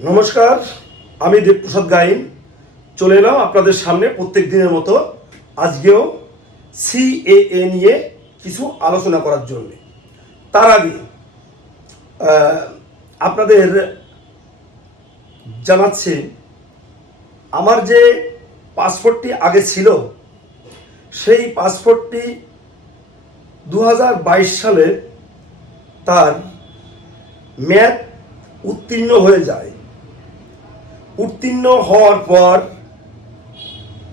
নমস্কার, আমি দেবপ্রসাদ গাইন চলে এলাম আপনাদের সামনে প্রত্যেক দিনের মতো। আজকেও সিএএ নিয়ে কিছু আলোচনা করার জন্য। তার আগে আপনাদের জানাচ্ছি, আমার যে পাসপোর্টটি আগে ছিল সেই পাসপোর্টটি 2022 সালে তার মেয়াদ উত্তীর্ণ হয়ে যায়। উত্তীর্ণ হওয়ার পর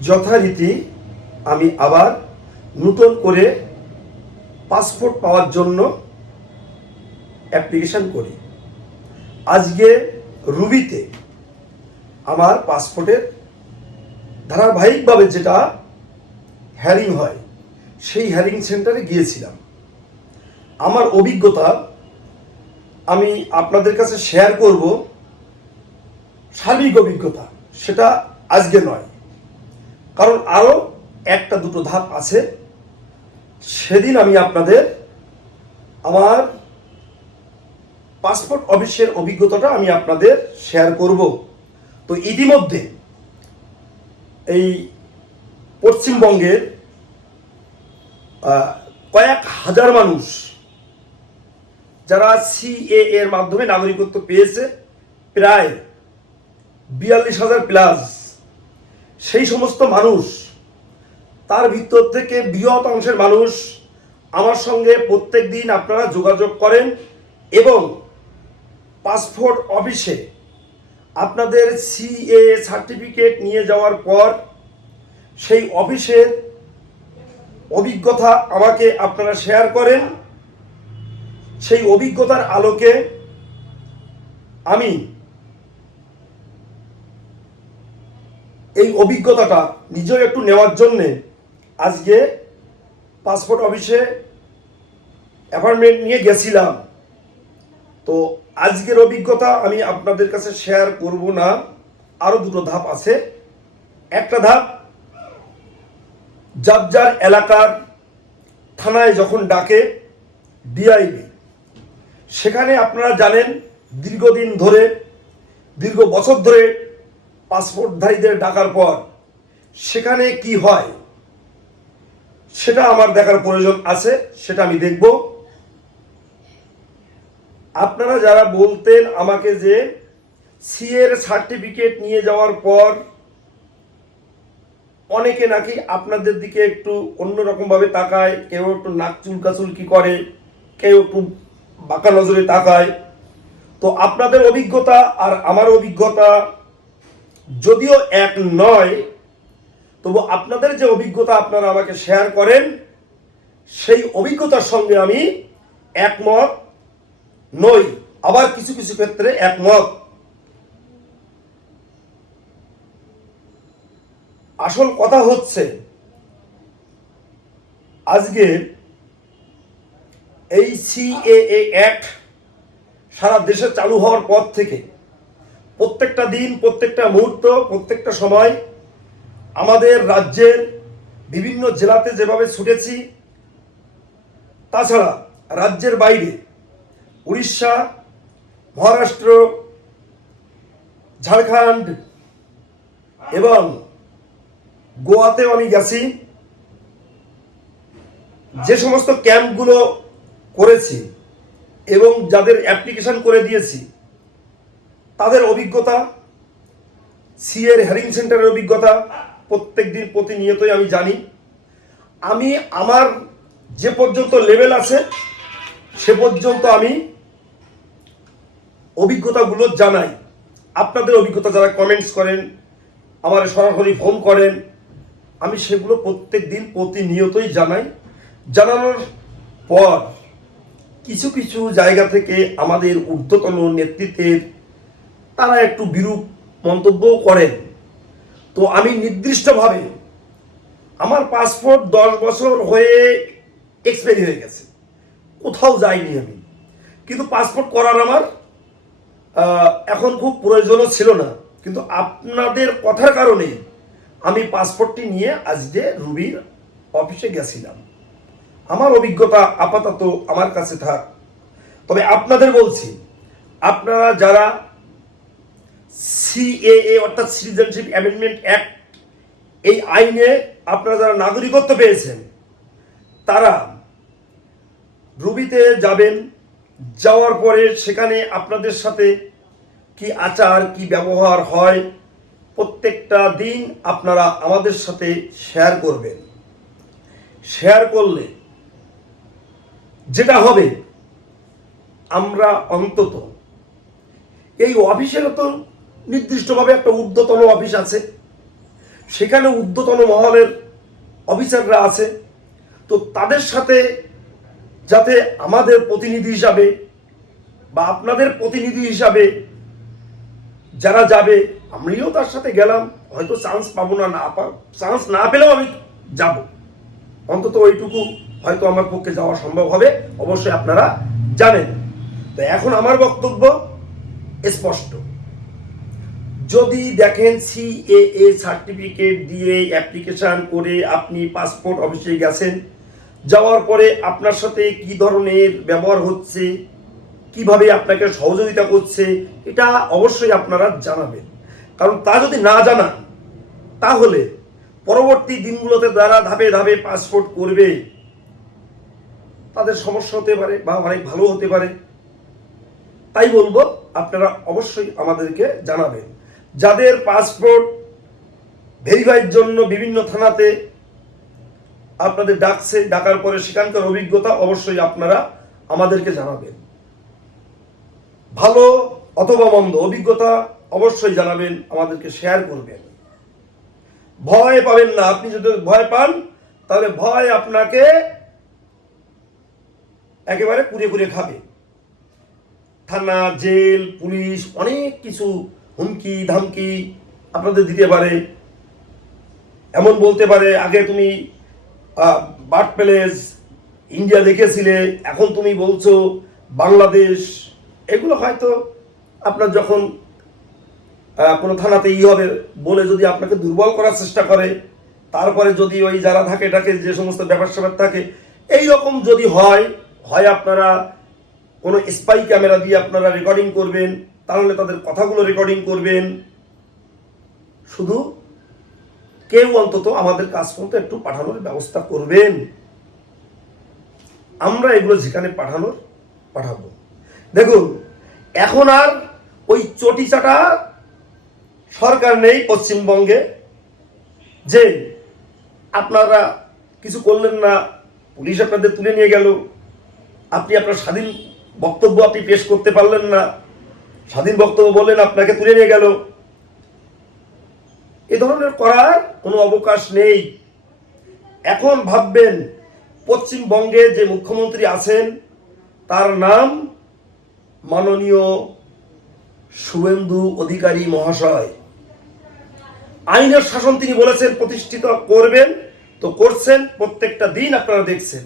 যথারীতি আমি আবার নতুন করে পাসপোর্ট পাওয়ার জন্য অ্যাপ্লিকেশন করি। আজকে রুবিতে আমার পাসপোর্টের ধারাবাহিকভাবে যেটা হ্যারিং হয় সেই হ্যারিং সেন্টারে গিয়েছিলাম। আমার অভিজ্ঞতা আমি আপনাদের কাছে শেয়ার করব, সার্বিক অভিজ্ঞতা, সেটা আজকে নয়, কারণ আরও একটা দুটো ধাপ আছে। সেদিন আমি আপনাদের আমার পাসপোর্ট অফিসের অভিজ্ঞতাটা আমি আপনাদের শেয়ার করব। তো ইতিমধ্যে এই পশ্চিমবঙ্গের কয়েক হাজার মানুষ যারা সিএএ এর মাধ্যমে নাগরিকত্ব পেয়েছে, প্রায় 42,000 প্লাস, সেই সমস্ত মানুষ, তার ভিতর থেকে বৃহৎ অংশের মানুষ আমার সঙ্গে প্রত্যেক দিন আপনারা যোগাযোগ করেন এবং পাসপোর্ট অফিসে আপনাদের সিএ সার্টিফিকেট নিয়ে যাওয়ার পর সেই অফিসের অভিজ্ঞতা আমাকে আপনারা শেয়ার করেন। সেই অভিজ্ঞতার আলোকে আমি এই অভিজ্ঞতাটা নিজেও একটু নেওয়ার জন্যে আজকে পাসপোর্ট অফিসে অ্যাপয়েন্টমেন্ট নিয়ে গেছিলাম। তো আজকের অভিজ্ঞতা আমি আপনাদের কাছে শেয়ার করব না, আরও দুটো ধাপ আছে। একটা ধাপ, যার যার এলাকার থানায় যখন ডাকে ডিআইবি, সেখানে আপনারা জানেন দীর্ঘদিন ধরে, দীর্ঘ বছর ধরে পাসপোর্টধারীদের ডাকার পর সেখানে কি হয় সেটা আমার দেখার প্রয়োজন আছে, সেটা আমি দেখব। আপনারা যারা বলতেন আমাকে যে সিএর সার্টিফিকেট নিয়ে যাওয়ার পর অনেকে নাকি আপনাদের দিকে একটু অন্যরকমভাবে তাকায়, কেউ একটু নাক চুলকাচুলকি করে, কেউ একটু বাঁকা নজরে তাকায়। তো আপনাদের অভিজ্ঞতা আর আমার অভিজ্ঞতা যদিও এক নয়, তবু আপনাদের যে অভিজ্ঞতা আপনারা আমাকে শেয়ার করেন সেই অভিজ্ঞতার সঙ্গে আমি একমত নই, আবার কিছু কিছু ক্ষেত্রে একমত। আসল কথা হচ্ছে, আজকে এই সিএএ অ্যাক্ট সারা দেশে চালু হওয়ার পর থেকে প্রত্যেকটা দিন, প্রত্যেকটা মুহূর্ত, প্রত্যেকটা সময় আমাদের রাজ্যের বিভিন্ন জেলাতে যেভাবে ছুটেছি, তাছাড়া রাজ্যের বাইরে উড়িষ্যা, মহারাষ্ট্র, ঝাড়খণ্ড এবং গোয়াতেও আমি গেছি। যে সমস্ত ক্যাম্পগুলো করেছি এবং যাদের অ্যাপ্লিকেশন করে দিয়েছি তাদের অভিজ্ঞতা, সিএর হ্যারিং সেন্টারের অভিজ্ঞতা প্রত্যেক দিন প্রতিনিয়তই আমি জানি। আমি আমার যে পর্যন্ত লেভেল আছে সে পর্যন্ত আমি অভিজ্ঞতাগুলো জানাই। আপনাদের অভিজ্ঞতা যারা কমেন্টস করেন, আমার সরাসরি ফোন করেন, আমি সেগুলো প্রত্যেক দিন প্রতিনিয়তই জানাই। জানানোর পর কিছু কিছু জায়গা থেকে আমাদের ঊর্ধ্বতন নেতৃত্বের তারা একটু বিরূপ মন্তব্যও করেন। তো আমি নির্দিষ্টভাবে, আমার পাসপোর্ট 10 বছর হয়ে এক্সপায়ারি হয়ে গেছে, কোথাও যাইনি আমি, কিন্তু পাসপোর্ট করার আমার এখন খুব প্রয়োজনও ছিল না। কিন্তু আপনাদের কথার কারণে আমি পাসপোর্টটি নিয়ে আজকে রুবির অফিসে গেছিলাম। আমার অভিজ্ঞতা আপাতত আমার কাছে থাক। তবে আপনাদের বলছি, আপনারা যারা সিএএ অর্থাৎ সিটিজেনশিপ অ্যামেন্ডমেন্ট অ্যাক্ট, এই আইনে আপনারা যারা নাগরিকত্ব পেয়েছেন তারা রুবিতে যাবেন, যাওয়ার পরে সেখানে আপনাদের সাথে কি আচার কি ব্যবহার হয় প্রত্যেকটা দিন আপনারা আমাদের সাথে শেয়ার করবেন। শেয়ার করলে যেটা হবে, আমরা অন্তত এই অফিসের তো নির্দিষ্টভাবে একটা ঊর্ধ্বতন অফিস আছে, সেখানে ঊর্ধ্বতন মহলের অফিসাররা আছে, তো তাদের সাথে যাতে আমাদের প্রতিনিধি হিসাবে বা আপনাদের প্রতিনিধি হিসাবে যারা যাবে, আমিও তার সাথে গেলাম, হয়তো চান্স পাবো না, চান্স না পেলেও আমি যাব, অন্তত ওইটুকু হয়তো আমার পক্ষে যাওয়া সম্ভব হবে, অবশ্যই আপনারা জানেন। তো এখন আমার বক্তব্য স্পষ্ট। যদি দেখেন সিএএ সার্টিফিকেট দিয়ে অ্যাপ্লিকেশন করে আপনি পাসপোর্ট অফিসে গেছেন, যাওয়ার পরে আপনার সাথে কি ধরনের ব্যবহার হচ্ছে, কিভাবে আপনাকে সহযোগিতা করছে, এটা অবশ্যই আপনারা জানাবেন। কারণ তা যদি না জানান তাহলে পরবর্তী দিনগুলোতে যারা ধাপে ধাপে পাসপোর্ট করবে তাদের সমস্যা হতে পারে বা অনেক ভালো হতে পারে। তাই বলবো আপনারা অবশ্যই আমাদেরকে জানাবেন। যাদের পাসপোর্ট ভেরিফাইয়ের জন্য বিভিন্ন থানাতে আপনাদের ডাকছে, ডাকার পরে সেখানকার অভিজ্ঞতা অবশ্যই আপনারা আমাদেরকে জানাবেন। ভালো অথবা মন্দ অভিজ্ঞতা অবশ্যই জানাবেন, আমাদেরকে শেয়ার করবেন। ভয় পাবেন না। আপনি যদি ভয় পান তাহলে ভয় আপনাকে একেবারে পুড়ে পুড়ে খাবে। থানা, জেল, পুলিশ অনেক কিছু হুমকি ধামকি আপনাদের দিতে পারে। এমন বলতে পারে, আগে তুমি বার্থ প্লেস ইন্ডিয়া দেখেছিলে, এখন তুমি বলছো বাংলাদেশ। এগুলো হয়তো আপনার যখন কোনো থানাতে হবে বলে যদি আপনাকে দুর্বল করার চেষ্টা করে, তারপরে যদি ওই যারা থাকে এটাকে যে সমস্ত ব্যাপার স্যাপার থাকে এই রকম যদি হয় আপনারা কোনো স্পাই ক্যামেরা দিয়ে আপনারা রেকর্ডিং করবেন, তাহলে তাদের কথাগুলো রেকর্ডিং করবেন। শুধু কেউ অন্তত আমাদের কাজ পর্যন্ত একটু পাঠানোর ব্যবস্থা করবেন। আমরা এগুলো যেখানে পাঠাবো। দেখুন, এখন আর ওই চটিচাটা সরকার নেই পশ্চিমবঙ্গে যে আপনারা কিছু করলেন না, পুলিশ আপনাদের তুলে নিয়ে গেল, আপনি আপনার স্বাধীন বক্তব্য আপনি পেশ করতে পারলেন না, স্বাধীন বক্তব্য বললেন আপনাকে তুলে নিয়ে গেল। এ ধরনের করার কোনো অবকাশ নেই। এখন ভাববেন পশ্চিমবঙ্গে যে মুখ্যমন্ত্রী আছেন তার নাম মাননীয় শুভেন্দু অধিকারী মহাশয়। আইনের শাসন তিনি বলেছেন প্রতিষ্ঠিত করবেন, তো করছেন, প্রত্যেকটা দিন আপনারা দেখছেন।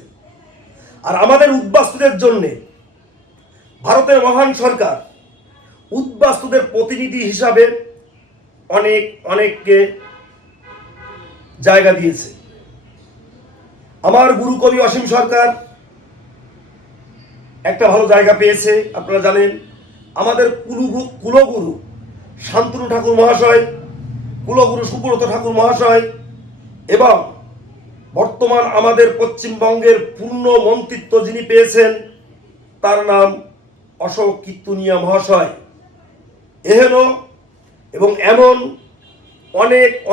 আর আমাদের উদ্বাস্তুদের জন্যে ভারতের মহান সরকার উদ্বাস্তুদের প্রতিনিধি হিসাবে অনেককে জায়গা দিয়েছে। আমার গুরু কবি অসীম সরকার একটা ভালো জায়গা পেয়েছে, আপনারা জানেন। আমাদের কুলগুরু শান্তনু ঠাকুর মহাশয়, কুলগুরু সুব্রত ঠাকুর মহাশয় এবং বর্তমান আমাদের পশ্চিমবঙ্গের পূর্ণ মন্ত্রিত্ব যিনি পেয়েছেন তার নাম অশোক কীর্তনিয়া মহাশয়। এহেন এবং এমন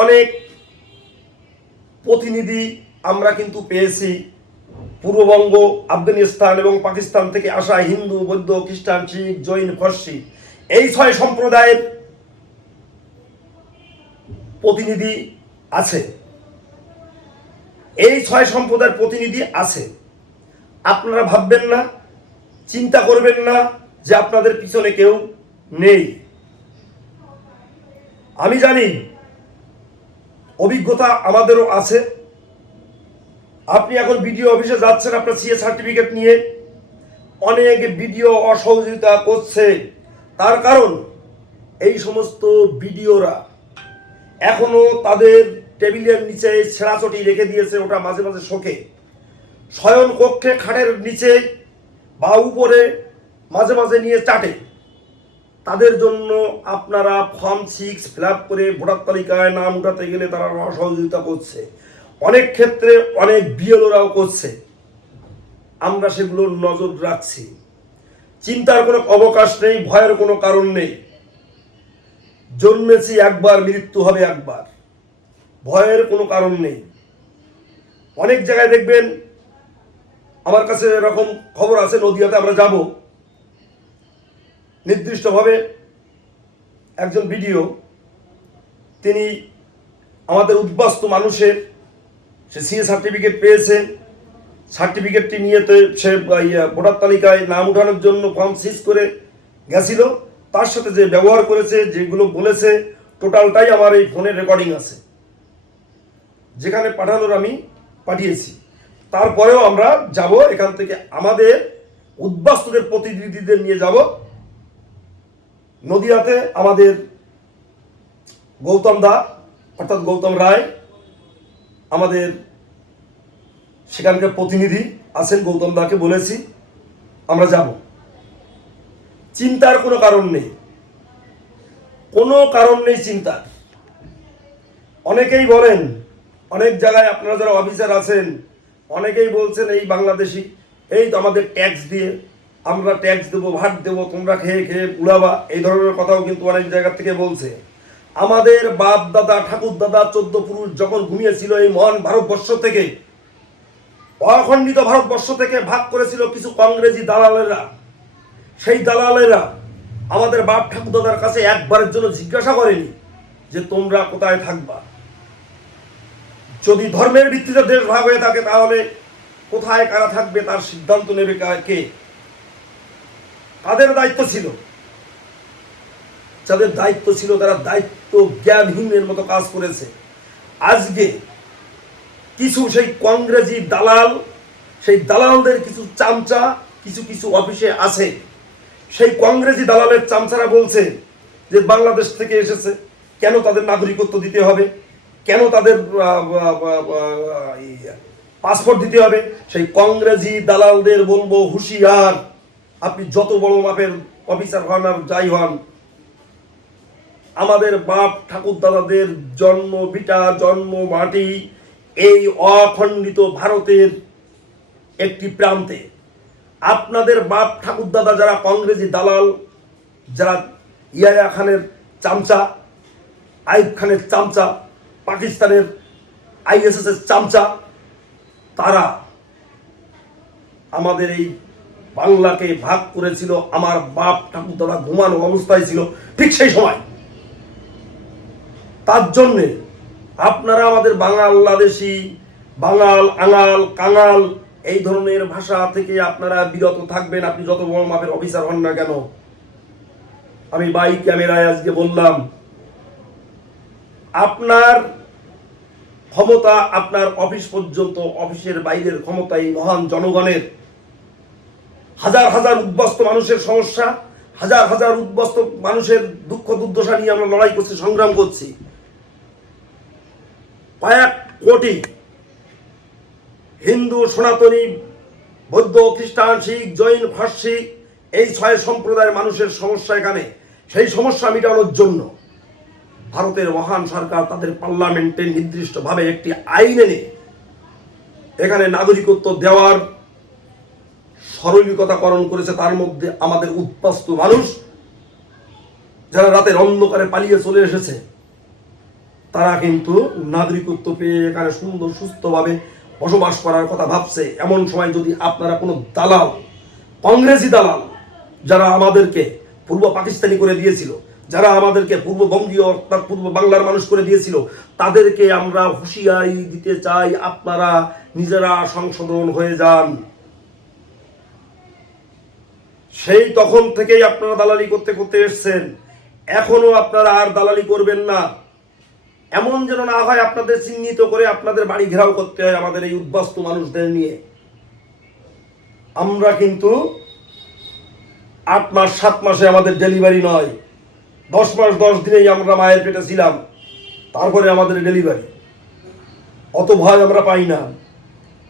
অনেক প্রতিনিধি আমরা কিন্তু পেয়েছি। পূর্ববঙ্গ, আফগানিস্তান এবং পাকিস্তান থেকে আসা হিন্দু, বৌদ্ধ, খ্রিস্টান, শিখ, জৈন, ফার্সি এই 6 সম্প্রদায়ের প্রতিনিধি আছে। এই 6 সম্প্রদায়ের প্রতিনিধি আছে। আপনারা ভাববেন না, চিন্তা করবেন না যে আপনাদের পিছনে কেউ নেই। আমি জানি অভিজ্ঞতা আমাদেরও আছে। আপনি এখন বিডিও অফিসে যাচ্ছেন আপনার সিএ সার্টিফিকেট নিয়ে, অনেক বিডিও অসহযোগিতা করছে। তার কারণ এই সমস্ত বিডিওরা এখনো তাদের টেবিলের নিচে ছেঁড়াচটি রেখে দিয়েছে, ওটা মাঝে মাঝে শোকে। শয়ন কক্ষে খাটের নিচে বা উপরে মাঝে মাঝে নিয়ে চাটে। তাদের জন্য আপনারা ফর্ম 6 ফিল আপ করে ভোটার তালিকায় নাম উঠাতে গেলে তারা সহযোগিতা করছে, অনেক ক্ষেত্রে অনেক বিএলওরাও করছে। আমরা সেগুলো নজর রাখছি। চিন্তার কোনো অবকাশ নেই, ভয়ের কোনো কারণ নেই। জন্মেছি একবার, মৃত্যু হবে একবার, ভয়ের কোনো কারণ নেই। অনেক জায়গায় দেখবেন, আমার কাছে এরকম খবর আছে, নদিয়াতে আমরা যাব, নির্দিষ্টভাবে একজন ভিডিও, তিনি আমাদের উদ্বাস্তু মানুষের, সে সিএ সার্টিফিকেট পেয়েছে, সার্টিফিকেটটি নিয়ে তো সে ভোটার তালিকায় নাম উঠানোর জন্য ফর্ম 6 করে গেছিল, তার সাথে যে ব্যবহার করেছে, যেগুলো বলেছে, টোটালটাই আমার এই ফোনে রেকর্ডিং আছে, যেখানে পাঠানোর আমি পাঠিয়েছি। তারপরেও আমরা যাব, এখান থেকে আমাদের উদ্বাস্তুদের প্রতিনিধিদের নিয়ে যাব নদিয়াতে। আমাদের গৌতম দা, অর্থাৎ গৌতম রায়, আমাদের সেখানকার প্রতিনিধি আছেন, গৌতম দাকে বলেছি আমরা যাব। চিন্তার কোনো কারণ নেই, কোনো কারণ নেই চিন্তার। অনেকেই বলেন, অনেক জায়গায় আপনারা যারা অফিসার আছেন, অনেকেই বলছেন এই বাংলাদেশি, এই তো আমাদের ট্যাক্স দিয়ে, আমরা ট্যাক্স দেবো, ভাট দেবো, তোমরা খেয়ে খেয়ে উড়াবা, এই ধরনের কথাও কিন্তু অনেক জায়গা থেকে বলছে। আমাদের বাপ দাদা, ঠাকুর দাদা, 14 পুরুষ যখন ঘুমিয়েছিল এই মহান ভারতবর্ষ থেকে, অখণ্ডিত ভারতবর্ষ থেকে ভাগ করেছিল কিছু কংগ্রেসি দালালেরা। সেই দালালেরা আমাদের বাপ ঠাকুর দাদার কাছে একবারের জন্য জিজ্ঞাসা করেনি যে তোমরা কোথায় থাকবা। যদি ধর্মের ভিত্তিতে দেশ ভাগ হয়ে থাকে, তাহলে কোথায় কারা থাকবে তার সিদ্ধান্ত নেবে কে? তাদের দায়িত্ব ছিল, যাদের দায়িত্ব ছিল তারা দায়িত্ব জ্ঞানহীনের মতো কাজ করেছে। আজকে কিছু সেই কংগ্রেসি দালাল, সেই দালালদের কিছু চামচা কিছু কিছু অফিসে আছে। সেই কংগ্রেসি দালালের চামচারা বলছে যে বাংলাদেশ থেকে এসেছে, কেন তাদের নাগরিকত্ব দিতে হবে, কেন তাদের পাসপোর্ট দিতে হবে। সেই কংগ্রেসি দালালদের বলবো, হুঁশিয়ার, আপনি যত বড় মাপের অফিসার হন আর যাই হন, আমাদের বাপ ঠাকুর দাদাদের জন্ম ভিটা, জন্ম মাটি এই অখণ্ডিত ভারতের একটি প্রান্তে। আপনাদের বাপ ঠাকুর দাদা যারা কংগ্রেসি দালাল, যারা ইয়ায়া খানের চামচা, আইব খানের চামচা, পাকিস্তানের ISS এর চামচা, তারা আমাদের এই বাংলাকে ভাগ করেছিল। আমার বাপ ঠাকুর দাদা ঘুমানো অবস্থায় ছিল ঠিক সেই সময়। তার জন্যে আপনারা আমাদের বাংলাদেশি, বাঙাল, আঙাল, কাঙাল এই ধরনের ভাষা থেকে আপনারা বিরত থাকবেন, আপনি যত বড় মাপের অফিসার হন না কেন। আমি বাই ক্যামেরায় আজকে বললাম, আপনার ক্ষমতা আপনার অফিস পর্যন্ত, অফিসের বাইরের ক্ষমতা এই মহান জনগণের। হাজার হাজার উদ্বাস্ত মানুষের সমস্যা, হাজার হাজার উদ্বাস্ত মানুষের দুঃখ দুর্দশা নিয়ে আমরা লড়াই করছি, সংগ্রাম করছি। কয়েক কোটি হিন্দু, সনাতনী, বৌদ্ধ, খ্রিস্টান, শিখ, জৈন, ফার্সি এই 6 সম্প্রদায়ের মানুষের সমস্যা এখানে। সেই সমস্যা মেটানোর জন্য ভারতের মহান সরকার তাদের পার্লামেন্টে নির্দিষ্টভাবে একটি আইন এনে এখানে নাগরিকত্ব দেওয়ার সরলীকতাকরণ করেছে। তার মধ্যে আমাদের উদ্বাস্তু মানুষ যারা রাতের অন্ধকারে পালিয়ে চলে এসেছে, তারা কিন্তু নাগরিকত্ব পেয়ে এখানে সুন্দর সুস্থভাবে বসবাস করার কথা ভাবছে। এমন সময় যদি আপনারা কোনো দালাল, কংগ্রেসি দালাল, যারা আমাদেরকে পূর্ব পাকিস্তানি করে দিয়েছিল, যারা আমাদেরকে পূর্ববঙ্গীয় অর্থাৎ পূর্ব বাংলার মানুষ করে দিয়েছিল, তাদেরকে আমরা হুঁশিয়ারি দিতে চাই, আপনারা নিজেরা সংশোধন হয়ে যান। সেই তখন থেকেই আপনারা দালালি করতে করতে এসছেন, এখনো আপনারা আর দালালি করবেন না। এমন যেন না হয় আপনাদের চিহ্নিত করে আপনাদের বাড়ি ঘেরাও করতে হয় আমাদের এই উদ্বাস্তু মানুষদের নিয়ে। আমরা কিন্তু 8 মাস 7 মাসে আমাদের ডেলিভারি নয়, 10 মাস 10 দিনেই আমরা মায়ের পেটে ছিলাম, তারপরে আমাদের ডেলিভারি। অত ভয় আমরা পাই না।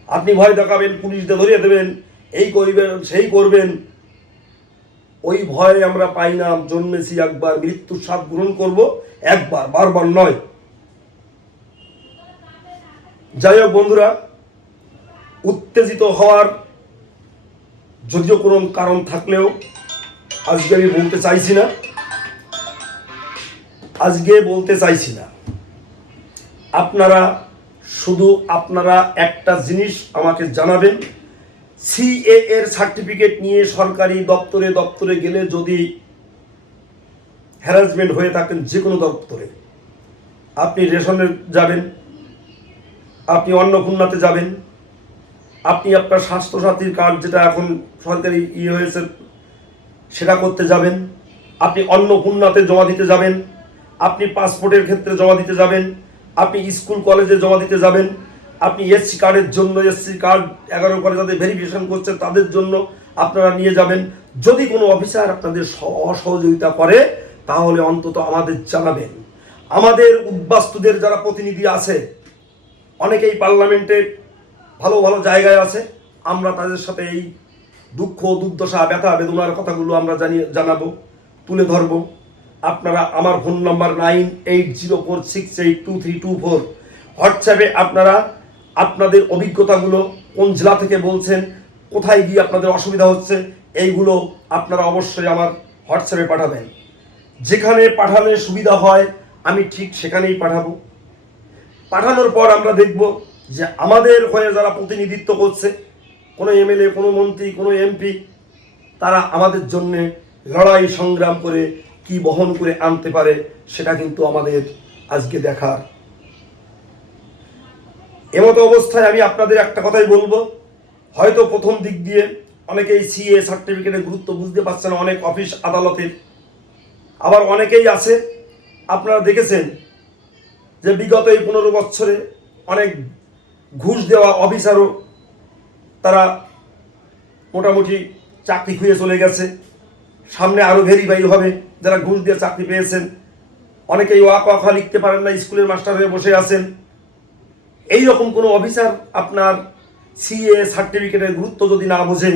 আপনি ভয় দেখাবেন, পুলিশদের ধরিয়ে দেবেন, এই করবেন সেই করবেন, ওই ভয়ে আমরা পাই না, জন্মেছি একবার, মৃত্যুর স্বাদ গ্রহণ করব একবার, বারবার নয়। যাই হোক বন্ধুরা, উত্তেজিত হওয়ার যদিও কোনো কারণ থাকলেও আজকে আমি বলতে চাইছি না। আপনারা শুধু একটা জিনিস আমাকে জানাবেন, সিএ এর সার্টিফিকেট নিয়ে সরকারি দপ্তরে গেলে যদি হ্যারাসমেন্ট হয়ে থাকেন, যে কোনো দপ্তরে, আপনি রেশনে যাবেন, আপনি অন্নপূর্ণাতে যাবেন, আপনি আপনার স্বাস্থ্যসাথীর কার্ড যেটা এখন সরকারি হয়েছে সেটা করতে যাবেন, আপনি অন্নপূর্ণাতে জমা দিতে যাবেন, আপনি পাসপোর্টের ক্ষেত্রে জমা দিতে যাবেন, আপনি স্কুল কলেজে জমা দিতে যাবেন, আপনি এসসি কার্ডের জন্য, এসসি কার্ড 11 করে যাদের ভেরিফিকেশন করছেন তাদের জন্য আপনারা নিয়ে যাবেন। যদি কোনো অফিসার আপনাদের অসহযোগিতা করে তাহলে অন্তত আমাদের জানাবেন। আমাদের উদ্বাস্তুদের যারা প্রতিনিধি আছে, অনেকেই পার্লামেন্টে ভালো ভালো জায়গায় আছে, আমরা তাদের সাথে এই দুঃখ, দুর্দশা, ব্যথা, বেদনার কথাগুলো আমরা জানাবো, তুলে ধরবো। আপনারা আমার ফোন নাম্বার 9804682324 হোয়াটসঅ্যাপে আপনারা আপনাদের অভিজ্ঞতাগুলো, কোন জেলা থেকে বলছেন, কোথায় গিয়ে আপনাদের অসুবিধা হচ্ছে, এইগুলো আপনারা অবশ্যই আমার হোয়াটসঅ্যাপে পাঠাবেন। যেখানে পাঠালে সুবিধা হয় আমি ঠিক সেখানেই পাঠাবো। পাঠানোর পর আমরা দেখব যে আমাদের হয়ে যারা প্রতিনিধিত্ব করছে, কোনো এমএলএ, কোনো মন্ত্রী, কোনো এমপি, তারা আমাদের জন্যে লড়াই সংগ্রাম করে কি বহন করে আনতে পারে, সেটা কিন্তু আমাদের আজকে দেখার। এমতো অবস্থায় আমি আপনাদের একটা কথাই বলবো, হয়তো প্রথম দিক দিয়ে অনেকেই সিএ সার্টিফিকেটের গুরুত্ব বুঝতে পারছে না, অনেক অফিস আদালতের। আবার অনেকেই আছে, আপনারা দেখেছেন যে বিগত এই 15 বছরে অনেক ঘুষ দেওয়া অফিসারও তারা মোটামুটি চাকরি খুঁয়ে চলে গেছে। সামনে আরও ভেরিফাই হবে যারা ঘুষ দিয়ে চাকরি পেয়েছেন। অনেকেই ওয়াকা লিখতে পারেন না, স্কুলের মাস্টার হয়ে বসে আছেন। এই রকম কোনো অফিসার আপনার সিএ সার্টিফিকেটের গুরুত্ব যদি না বোঝে,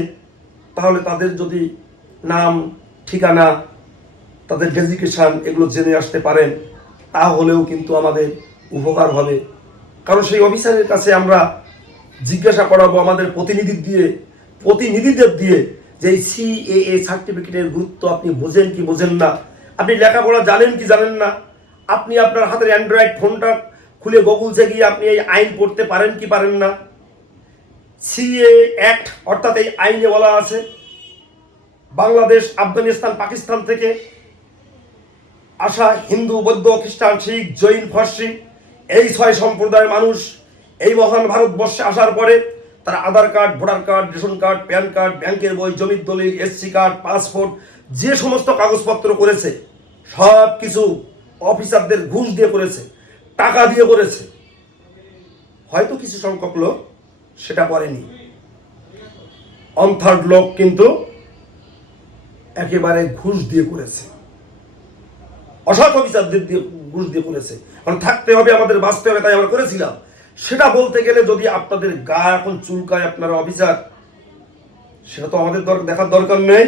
তাহলে তাদের যদি নাম, ঠিকানা, তাদের ডেজিগনেশন এগুলো জেনে আসতে পারেন, তাহলেও কিন্তু আমাদের উপকার হবে। কারণ সেই অফিসারের কাছে আমরা জিজ্ঞাসা করাবো আমাদের প্রতিনিধিদের দিয়ে যে এই সিএএ সার্টিফিকেটের গুরুত্ব আপনি বোঝেন কি বোঝেন না, আপনি লেখাপড়া জানেন কি জানেন না, আপনি আপনার হাতের অ্যান্ড্রয়েড ফোনটা খুলে গুগলে গিয়ে আপনি এই আইন পড়তে পারেন কি পারেন না। সিএ অ্যাক্ট অর্থাৎ এই আইনে বলা আছে বাংলাদেশ, আফগানিস্তান, পাকিস্তান থেকে আসা হিন্দু, বৌদ্ধ, খ্রিস্টান, শিখ, জৈন, ফার্সি এই 6 সম্প্রদায়ের মানুষ এই মহান ভারতবর্ষে আসার পরে তারা Aadhaar card, voter card, ration card, PAN card, ব্যাংকের বই, জমির দলিল, এসসি কার্ড, পাসপোর্ট, যে সমস্ত কাগজপত্র করেছে সব কিছু অফিসারদের ঘুষ দিয়ে করেছে, টাকা দিয়ে করেছে। হয়তো কিছু সংখ্যক লোক সেটা করেনি, 1/3 লোক কিন্তু একেবারে ঘুষ দিয়ে করেছে, অসৎ অফিসারদের দিয়ে ঘুষ দিয়ে করেছে। কারণ থাকতে হবে, আমাদের বাঁচতে হবে, তাই আমরা করেছিলাম। সেটা বলতে গেলে যদি আপনাদের গা এখন চুলকায় আপনারা অফিসার, সেটা তো আমাদের দেখার দরকার নেই,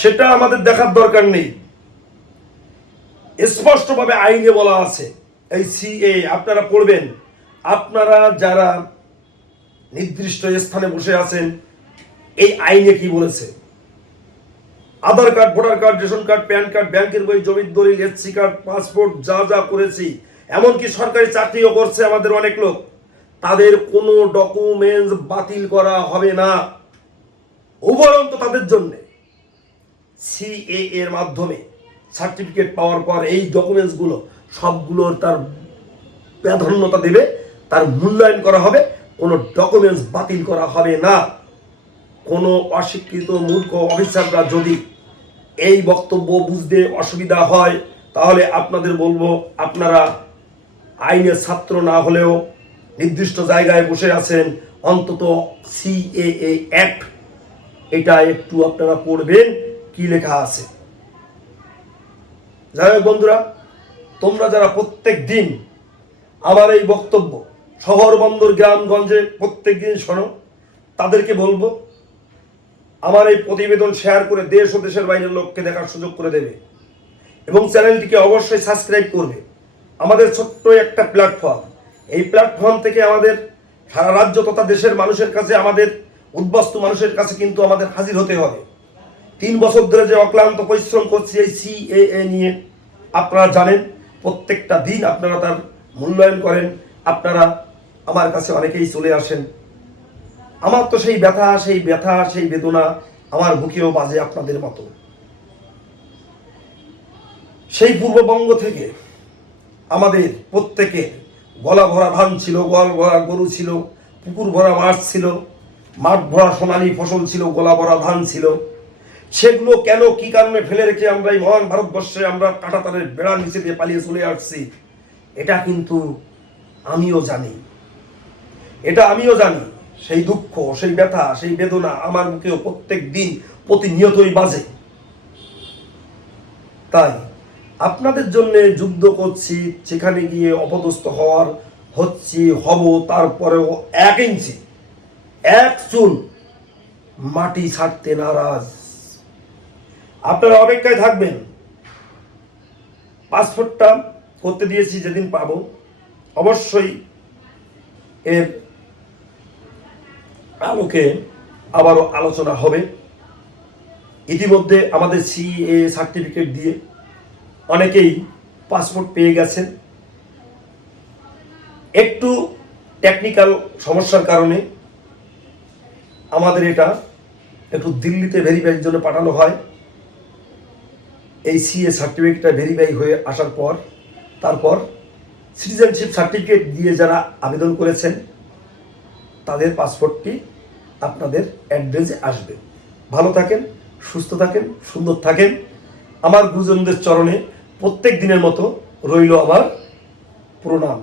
সেটা আমাদের দেখার দরকার নেই। স্পষ্টভাবে আইনে বলা আছে, এই সিএ আপনারা পড়বেন। আপনারা যারা নির্দিষ্ট স্থানে বসে আছেন, এই আইনে কি বলেছে, Aadhaar card, voter card, ration card, PAN card, ব্যাংকের বই, জমির দলিল, এসসি কার্ড, পাসপোর্ট, যা যা করেছি, এমনকি সরকারি চাকরিও করছে আমাদের অনেক লোক, তাদের কোনো ডকুমেন্টস বাতিল করা হবে না। উপরন্তু তাদের জন্য সিএ এর মাধ্যমে সার্টিফিকেট পাওয়ার পর এই ডকুমেন্টসগুলো সবগুলোর তার প্রাধান্যতা দেবে, তার মূল্যায়ন করা হবে, কোনো ডকুমেন্টস বাতিল করা হবে না। কোনো অশিক্ষিত মূর্খ অফিসাররা যদি এই বক্তব্য বুঝতে অসুবিধা হয়, তাহলে আপনাদের বলবো, আপনারা আইনের ছাত্র না হলেও নির্দিষ্ট জায়গায় বসে আছেন, অন্তত সিএএ অ্যাক্ট এটা একটু আপনারা পড়বেন কি লেখা আছে। যাই হোক বন্ধুরা, তোমরা যারা প্রত্যেক দিন আমার এই বক্তব্য শহর, বন্দর, গ্রামগঞ্জে প্রত্যেক দিন শোনো, তাদেরকে বলবো আমার এই প্রতিবেদন শেয়ার করে দেশ ও দেশের বাইরের লোককে দেখার সুযোগ করে দেবে এবং চ্যানেলটিকে অবশ্যই সাবস্ক্রাইব করবে। আমাদের ছোট্ট একটা প্ল্যাটফর্ম, এই প্ল্যাটফর্ম থেকে আমাদের সারা রাজ্য তথা দেশের মানুষের কাছে, আমাদের উদ্বাস্তু মানুষের কাছে কিন্তু আমাদের হাজির হতে হবে। 3 বছর ধরে যে অক্লান্ত পরিশ্রম করছি এই সিএএ নিয়ে, আপনারা জানেন, প্রত্যেকটা দিন আপনারা তার মূল্যায়ন করেন। আপনারা আমার কাছে অনেকেই চলে আসেন। আমার তো সেই ব্যথা, সেই বেদনা আমার বুকেও বাজে আপনাদের মতো। সেই পূর্ববঙ্গ থেকে আমাদের প্রত্যেকের গলা ভরা ধান ছিল, গোয়াল ভরা গরু ছিল, পুকুর ভরা মাছ ছিল, মাঠ ভরা সোনালী ফসল ছিল, গলা ভরা ধান ছিল। সেগুলো কেন, কি কারণে ফেলে রেখে আমরা এই মহান ভারতবর্ষে আমরা কাঁটাতারের বেড়ার নিচে দিয়ে পালিয়ে চলে আসছি, এটা কিন্তু আমিও জানি। সেই দুঃখ, সেই ব্যথা, সেই বেদনা আমার মুখেও প্রত্যেক দিন প্রতিনিয়তই বাজে। তাই আপনাদের জন্য যুদ্ধ করছি, সেখানে গিয়ে অপদস্থ হব, তারপরেও 1 ইঞ্চি 1 চুল মাটি ছাড়তে নারাজ। আপনারা অপেক্ষায় থাকবেন। পাসপোর্টটা করতে দিয়েছি, যেদিন পাবো অবশ্যই এর আলোকে আবারও আলোচনা হবে। ইতিমধ্যে আমাদের সিএ সার্টিফিকেট দিয়ে অনেকেই পাসপোর্ট পেয়ে গেছেন। একটু টেকনিক্যাল সমস্যার কারণে আমাদের এটা একটু দিল্লিতে ভেরিফাইয়ের জন্য পাঠানো হয়। এই সিএ সার্টিফিকেটটা ভেরিফাই হয়ে আসার পর তারপর সিটিজেনশিপ সার্টিফিকেট দিয়ে যারা আবেদন করেছেন তাদের পাসপোর্টটি আপনাদের অ্যাড্রেসে আসবে। ভালো থাকেন, সুস্থ থাকেন, সুন্দর থাকেন। আমার গুরুজনদের চরণে প্রত্যেক দিনের মতো রইল আমার প্রণাম।